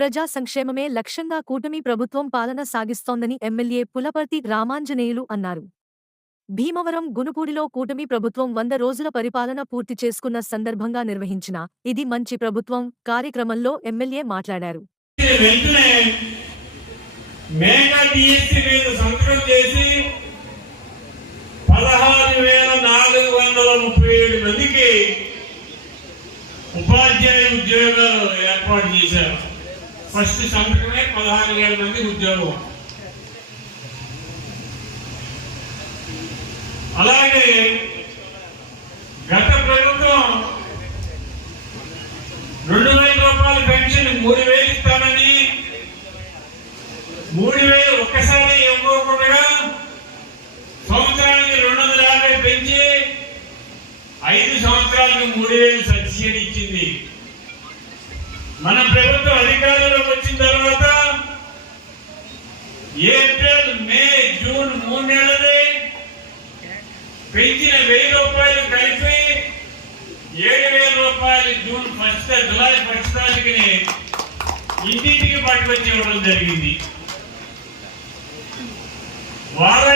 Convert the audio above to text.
ప్రజా సంక్షేమమే లక్ష్యంగా కూటమి ప్రభుత్వం పాలన సాగిస్తోందని ఎమ్మెల్యే పులపర్తి రామాంజనేయులు అన్నారు. భీమవరం గునుపూడిలో కూటమి ప్రభుత్వం వంద రోజుల పరిపాలన పూర్తి చేసుకున్న సందర్భంగా నిర్వహించిన ఇది మంచి ప్రభుత్వం కార్యక్రమంలో ఎమ్మెల్యే మాట్లాడారు. ఉపాధ్యాయ ఉద్యోగాలు డిఎస్సి మీద సంతకం చేసి పదహారు వేల నాలుగు వందల ముప్పై ఏడు మందికి ఉపాధ్యాయ ఉద్యోగాలు ఏర్పాటు చేశారు ఫస్ట్ సంవత్సరమే పదహారు వేల మంది ఉద్యోగం. అలాగే గత ప్రభుత్వం రెండు వేల రూపాయల పెన్షన్ మూడు వేలు ఇస్తానని మూడు వేలు ఒక్కసారి ఇవ్వకుండా సంవత్సరానికి రెండు వందల యాభై పెంచి ఐదు సంవత్సరాలకు మూడు వేలు మన ప్రభుత్వం అధికారంలోకి వచ్చిన తర్వాత ఏప్రిల్ మే జూన్ మూడు నెలలే పెంచిన వెయ్యి రూపాయలు కలిపి ఏడు వేల రూపాయలు జూన్ ఫస్ట్ జులై ఫస్ట్ తారీఖుని ఇంటింటికి పట్టుకొచ్చి ఇవ్వడం జరిగింది. వారం